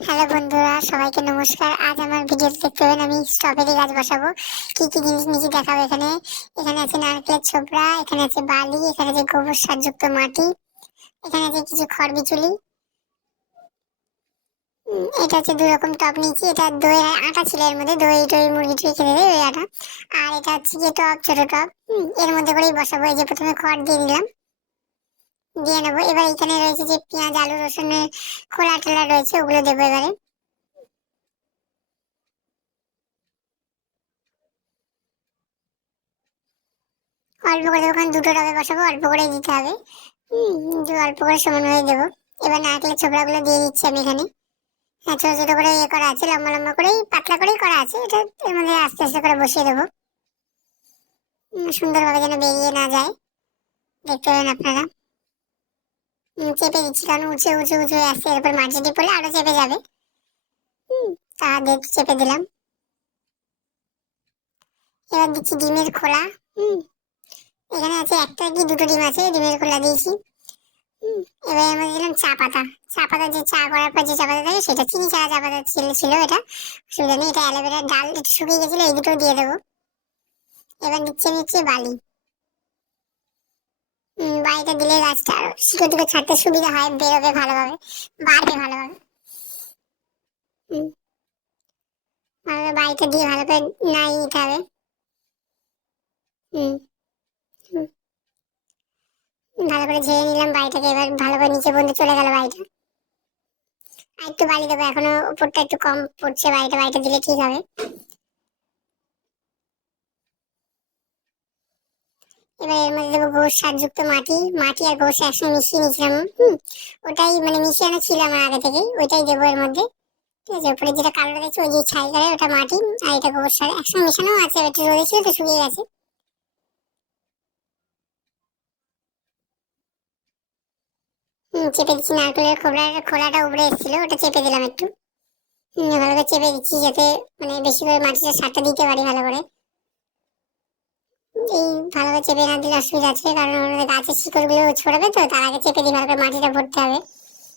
Hello বন্ধুরা, সবাইকে নমস্কার। আজ আমার ভিডিওতে দেখতে পাবেন আমি স্ট্রবেরি গাছ বসাবো। কি কি জিনিস নিচে দেখাবো এখানে? এখানে আছে নারকেলের ছোবড়া, এখানে আছে বালি, এখানে আছে গোবর সারযুক্ত মাটি, এখানে আছে কিছু খড় বিচুলি। এটা হচ্ছে দুই রকম টপ নিয়েছি এটা দই আটা ছিল এর মধ্যে, দই, টই, মুরগি টুই খেতে দেয় ওই আটা। আর এটা হচ্ছে যে টপ ছোট টপ এর মধ্যে করেই বসাবো, এই যে প্রথমে খড় দিয়ে দিলাম। দিয়ে নেব। এবার এখানে রয়েছে যে পেঁয়াজ, আলু রসুনের খোলা টোলা রয়েছে, ওগুলো দেবো এবারে। অল্প করে কারণ দুটো টবে বসাবো, অল্প করেই দিতে হবে। অল্প করে সমান হয়ে দেবো। এবার নারকেলের ছোবড়াগুলো দিয়ে দিচ্ছি আমি এখানে। হ্যাঁ ছোটো ছোটো করে ইয়ে করা আছে, লম্বা লম্বা করেই, পাতলা করেই করা আছে। এটা এর মধ্যে আস্তে আস্তে করে বসিয়ে দেবো। সুন্দরভাবে যেন বেরিয়ে না যায়। দেখতে পাবেন আপনারা। চেপে দিচ্ছি কারণ উঁচু উঁচু উঁচু আসছে, এরপর মাটিটি পড়লে আরও চেপে যাবে। তা চেপে দিলাম। এবার দিচ্ছি ডিমের খোলা, হুম। এখানে আছে একটা কি দুটো ডিম আছে, ডিমের খোলা দিয়েছি। এবার মধ্যে দিলাম চা পাতা। চা পাতা যে চা করার পর যে চা পাতা থাকে সেটা চিনি ছাড়া চা পাতা ছিল ছিল এটা। অসুবিধা নেই, এটা অ্যালোভেরার ডাল একটু শুকিয়ে গেছিল, এই দুটো দিয়ে দেবো। এবার দিচ্ছি আমি হচ্ছে বালি। হুম দিলে গাছটা আরও শিকড় টিকড় ছাড়তে সুবিধা হয়, বেরোবে ভালোভাবে, বাড়বে ভালোভাবে। বাড়িটা দিয়ে ভালো করে নাই নিতে হবে। ভালো করে ঝেড়ে নিলাম বাড়িটাকে, এবার ভালো করে নিচে পর্যন্ত চলে গেল বাড়িটা। আর একটু বালি দেবো, এখনও উপরটা একটু কম পড়ছে, বাড়িটা বাড়িটা দিলে ঠিক হবে। এবার এর মধ্যে দেবো গোবর সারযুক্ত মাটি মাটি আর সার একসঙ্গে মিশিয়ে নিয়েছিলাম, হুম? ওটাই মানে মিশিয়ে ছিল আমার আগে থেকেই, ওইটাই দেবো এর মধ্যে, ঠিক আছে? উপরে যেটা কালোটা দেখছি, ওই যে ছাই করে, ওটা মাটি আর এটা গোবর সার একসঙ্গে মেশানো আছে একটু রোদে ছিল শুকিয়ে গেছে। চেপে দিচ্ছি নারকেলের খোলার খোলাটা উপরে এসেছিল, ওটা চেপে দিলাম একটু। ভালো করে চেপে দিচ্ছি যাতে মানে বেশি করে মাটিটা সারটা দিতে পারি ভালো করে। এই ভালো করে চেপে না দিলে অসুবিধা আছে, কারণ আমাদের গাছের শিকড়গুলো ছড়াবে তো, তার আগে চেপে দিয়ে ভালো করে মাটিটা ভরতে হবে।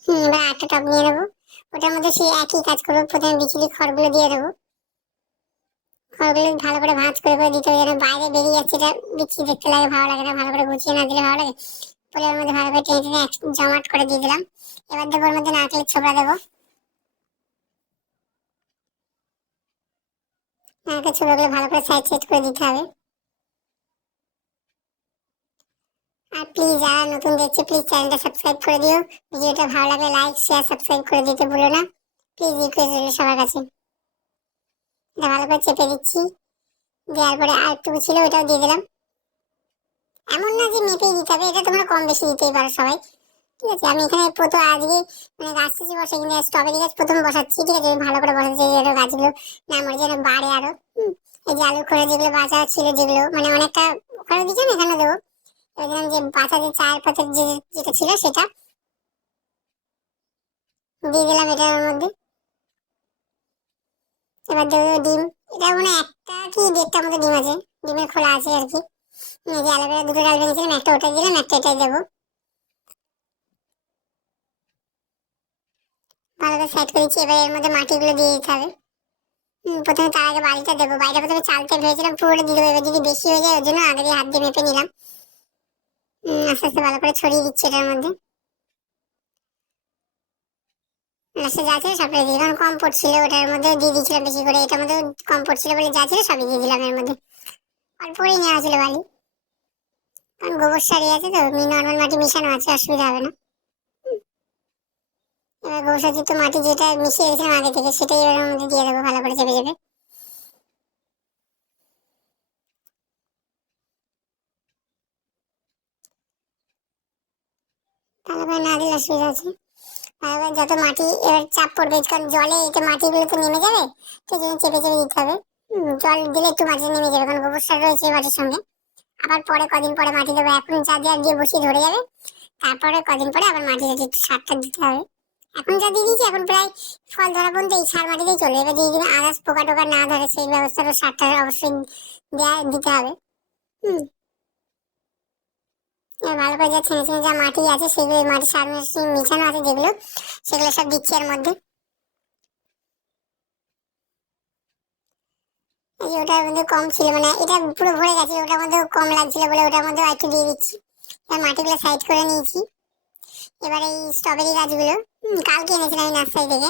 হুম, এবার আটটা টব নিয়ে নেব। ওটার মধ্যে সেই একই কাজ করব, প্রথমে বিচুলি খড়গুলো দিয়ে দেবো। খড়গুলো ভালো করে ভাঁজ করে করে দিতে হবে যেন বাইরে বেরিয়ে যাচ্ছে, এটা বিচ্ছি দেখতে লাগে, ভালো লাগে না, ভালো করে গুছিয়ে না দিলে ভালো লাগে। পোলের মধ্যে ভালো করে টেনে টেনে জমাট করে দিয়ে দিলাম। এবার দেবো ওর মধ্যে নারকেলের ছোবড়া দেবো। নারকেল ছোবড়াগুলো ভালো করে সাইড সাইড করে দিতে হবে। আর প্লিজ যারা নতুন দেখছে প্লিজ চ্যানেলটা সাবস্ক্রাইব করে দিও। ভিডিওটা ভালো লাগলে লাইক শেয়ার সাবস্ক্রাইব করে দিতে ভুলো না। প্লিজ রিকোয়েস্ট রইল সবার কাছে। ভালো করে চেপে দিচ্ছি। দেওয়ার পরে আর একটু ছিল ওটাও দিয়ে দিলাম। এমন না যে মেপেই দিতে হবে, এটা তোমরা কম বেশি দিতেই পারো সবাই। ঠিক আছে, আমি এখানে প্রথম আজকে মানে গাছ কিছু বসে কিন্তু স্ট্রবেরি গাছ প্রথম বসাচ্ছি। ঠিক আছে ভালো করে বসাচ্ছি যেন গাছগুলো না মরে যেন বাড়ে আরও। এই যে আলু খড়ে যেগুলো বাঁচা ছিল যেগুলো মানে অনেকটা ওখানে দিচ্ছি না এখানে দেবো? এবার দিলাম যে বাঁচা যে চায়ের পাতার যে যেটা ছিল সেটা দিয়ে দিলাম এটার মধ্যে। এবার দেবো ডিম। এটা মানে একটা কি দেড়টার মতো ডিম আছে। ডিমের খোলা আছে আর কি। এই যে অ্যালোভেরা দুটো ডাল ভেঙেছিলাম, একটা ওটাই দিলাম, একটা এটাই দেবো। ভালো করে সাইড করেছি, এবার এর মধ্যে মাটিগুলো দিয়ে দিতে হবে। প্রথমে তার আগে বাড়িটা দেবো। বাড়িটা প্রথমে চালতে ভেবেছিলাম পুরোটা দিয়ে দেবো। এবার যদি বেশি হয়ে যায়, ওর জন্য আগে দিয়ে হাত দিয়ে মেপে নিলাম। আস্তে আস্তে ভালো করে ছড়িয়ে দিচ্ছি এটার মধ্যে। লাস্টে যা ছিল দিয়ে দিলাম। কম পড়ছিল, ওটার মধ্যে দিয়ে দিয়েছিলাম বেশি করে। এটার মধ্যে কম পড়ছিল বলে যা ছিল সবই দিয়ে দিলাম এর মধ্যে। অল্প করেই নেওয়া ছিল বালি। কারণ গোবর সারি আছে তো নর্মাল মাটি মিশানো আছে, অসুবিধা হবে না। এবার গোবর সারযুক্ত মাটি যেটা মিশিয়ে আগে থেকে, সেটাই এবার মধ্যে দিয়ে দেবো, ভালো করে চেপে চেপে। ভালো করে না দিলে আছে। এবার যত মাটি এবার চাপ পড়বে, কারণ জলে এটা মাটিগুলো তো নেমে যাবে তো জন্য চেপে চেপে দিতে হবে। জল দিলে একটু মাটি নেমে যাবে, কারণ গোবর সার রয়েছে মাটির সঙ্গে। আবার পরে কদিন পরে মাটি দেবো। এখন যা দেওয়ার দিয়ে বসিয়ে ধরে যাবে। তারপরে কদিন পরে আবার মাটি যদি একটু সারটা দিতে হবে। এখন যা দিয়ে দিয়েছি, এখন প্রায় ফল ধরা পর্যন্ত এই সার মাটিতেই চলে এবার যদি আদার্স পোকা টোকা না ধরে, সেই ব্যবস্থাটা সারটা অবশ্যই দেওয়া দিতে হবে। হুম। হ্যাঁ, ভালো করে যা ছেঁড়ে যা মাটি আছে, সেগুলো মাটির সার মিশানো আছে যেগুলো, সেগুলো সব দিচ্ছি এর মধ্যে। ওটার মধ্যে কম ছিল মানে এটা পুরো ভরে গেছে, ওটার মধ্যেও কম লাগছিল বলে ওটার মধ্যেও একটু দিয়ে দিচ্ছি। এবার মাটিগুলো সাইড করে নিয়েছি। এবার এই স্ট্রবেরি গাছগুলো কালকে এনেছিলাম এই নার্সারি থেকে।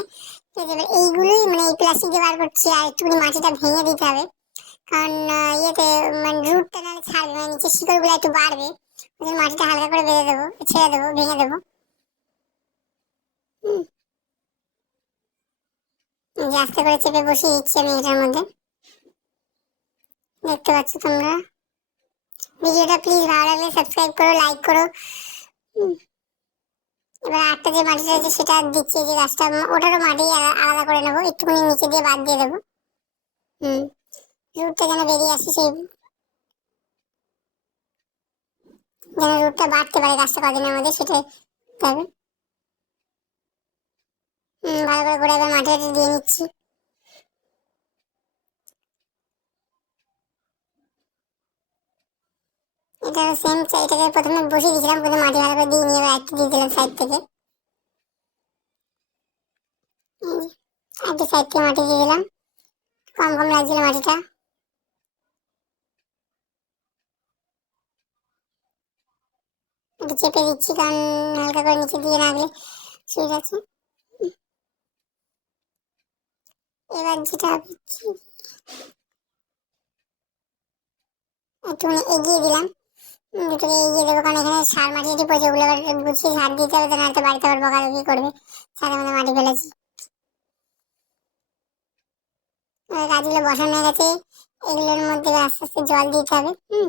ঠিক আছে এইগুলোই মানে এই প্লাস্টিক দিয়ে বার করছি, আর একটুখানি মাটিটা ভেঙে দিতে হবে। কারণ ইয়েতে মানে রুটটা নাহলে ছাড়বে মানে নিচে শিকড়গুলো একটু বাড়বে। মাটিটা হালকা করে বেঁধে দেবো, ছেড়ে দেবো, ভেঙে দেবো। আস্তে করে চেপে বসিয়ে দিচ্ছি আমি মধ্যে। দেখতে পাচ্ছ তোমরা? ভিডিওটা প্লিজ ভালো লাগলে সাবস্ক্রাইব করো লাইক করো। এবার আটটা যে মাটিটা আছে সেটা দিচ্ছি যে গাছটা, ওটারও মাটি আলা- আলাদা করে নেব, একটুখানি নিচে দিয়ে বাদ দিয়ে দেবো। হুম। রুটটা যেন বেরিয়ে আসে সেই যেন রুটটা বাড়তে পারে গাছটা কদিনের মধ্যে সেটা দেখতে হবে হুম, ভালো করে এবার মাটিটা দিয়ে নিচ্ছি। এটা সেম এটাকে প্রথমে বসিয়ে দিয়েছিলাম প্রথমে মাটি ভালো করে দিয়ে নিয়ে এবার একটু দিয়ে দিলাম সাইড থেকে। একটু সাইড থেকে মাটি দিয়ে দিলাম। কম কম লাগছিল মাটিটা। একটু চেপে দিচ্ছি কারণ হালকা করে নিচে দিয়ে রাখলে ঠিক আছে। এবার যেটা হচ্ছে একটুখানি এগিয়ে দিলাম। দুটোকে এগিয়ে দেবো কারণ এখানে সার মাটি যদি পড়ছে ওগুলো গুছিয়ে সার দিতে হবে বাড়িতে আবার করবে। সারের মধ্যে মাটি ফেলেছি। গাছগুলো বসানো হয়ে গেছে। এগুলোর মধ্যে আস্তে আস্তে জল দিতে হবে, হুম।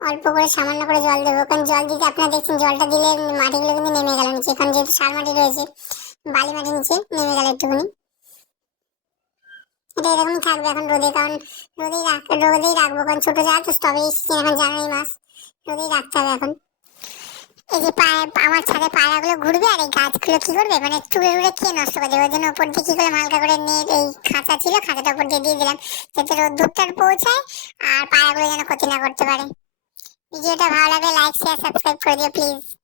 অল্প করে সামান্য করে জল দেবো। কারণ জল দিতে আপনারা দেখছেন জলটা দিলে মাটিগুলো কিন্তু নেমে গেল নিচে। কারণ যেহেতু সার মাটি রয়েছে, বালি মাটি নিচে নেমে গেল একটুখানি। এটা এরকম থাকবে এখন রোদে। কারণ রোদেই রাখ, রোদেই রাখব। কারণ ছোটো জায়গা তো স্ট্রবেরি সিজন এখন জানুয়ারি মাস। রোদেই রাখতে হবে এখন। এই যে পায়ে, আমার ছাদে পায়রাগুলো ঘুরবে আর এই গাছগুলো কি করবে? মানে টুড়ে টুড়ে খেয়ে নষ্ট করে দেবে। ওই জন্য উপর দিয়ে কি করলাম? হালকা করে নেট, এই খাঁচা ছিল, খাঁচাটা উপর দিয়ে দিয়ে দিলাম। যাতে রোদ্দুরটা পৌঁছায় আর পায়রাগুলো যেন ক্ষতি না করতে পারে। ভিডিওটা ভালো লাগে লাইক শেয়ার সাবস্ক্রাইব করে দিও প্লিজ